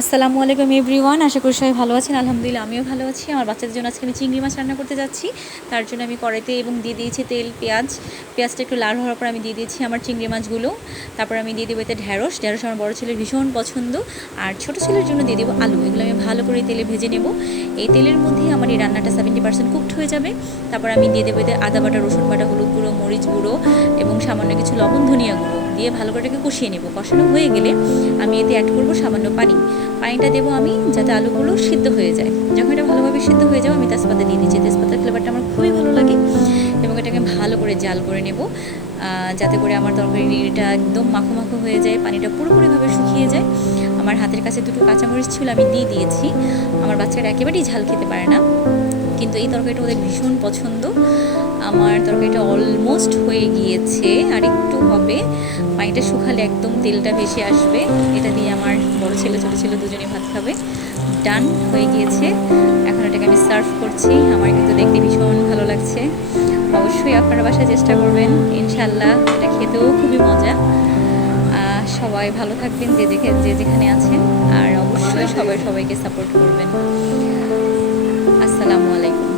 আসসালামু আলাইকুম এভরিওয়ান, আশা করি সবাই ভালো আছেন। আলহামদুলিল্লাহ, আমিও ভালো আছি। আমার বাচ্চাদের জন্য আজকে আমি চিংড়ি মাছ রান্না করতে যাচ্ছি। তার জন্য আমি কড়াইতে এবং দিয়ে দিয়েছি তেল, পেঁয়াজ। পেঁয়াজটা একটু লাল হওয়ার পর আমি দিয়ে দিয়েছি আমার চিংড়ি মাছগুলো। তারপর আমি দিয়ে দেবো এতে ঢ্যাঁড়স ঢ্যাঁড়স আমার বড় ছেলের ভীষণ পছন্দ। আর ছোটো ছেলের জন্য দিয়ে দেবো আলু। এগুলো আমি ভালো করে তেলে ভেজে নেব। এই তেলের মধ্যেই আমার এই রান্নাটা সেভেন্টি পার্সেন্ট কুকড হয়ে যাবে। তারপর আমি দিয়ে দেবো এতে আদা বাটা, রসুন বাটা, হলুদ গুঁড়ো, মরিচ গুঁড়ো এবং সামান্য কিছু লবণ, ধনিয়া গুঁড়ো। দিয়ে ভালো করে কষিয়ে নেব। কষানো হয়ে গেলে আমি এতে অ্যাড করব সামান্য পানি। পানিটা দেবো আমি যাতে আলুগুলো সিদ্ধ হয়ে যায়। যখন এটা ভালোভাবে সিদ্ধ হয়ে যাবে, আমি তেজপাতা দিয়ে দিচ্ছি। তেজপাতার ফ্লেভারটা আমার খুবই ভালো লাগে এবং এটাকে ভালো করে জাল করে নেব যাতে করে আমার তরকারিটা একদম মাখো মাখো হয়ে যায়, পানিটা পুরোপুরিভাবে শুকিয়ে যায়। আমার হাতের কাছে দুটো কাঁচামরিচ ছিল, আমি দিয়ে দিয়েছি। আমার বাচ্চারা একেবারেই ঝাল খেতে পারে না, কিন্তু এই তরকারিটা ওদের ভীষণ পছন্দ। আমার তরকারিটা অলমোস্ট হয়ে গিয়েছে আর একটু হবে। পানিটা শুকালে একদম তেলটা ভেসে আসবে। এটা দিয়ে আমার বড় ছেলে, ছোটো ছেলে দুজনে ভাত খাবে। ডান হয়ে গিয়েছে। এখন এটাকে আমি সার্ভ করছি। আমার কিন্তু দেখতে ভীষণ ভালো লাগছে। অবশ্যই আপনারা বাসায় চেষ্টা করবেন। ইনশাল্লাহ এটা খেতেও খুবই মজা। সবাই ভালো থাকবেন যে যে যেখানে আছেন। আর অবশ্যই সবাই সবাইকে সাপোর্ট করবেন। আসসালামু আলাইকুম।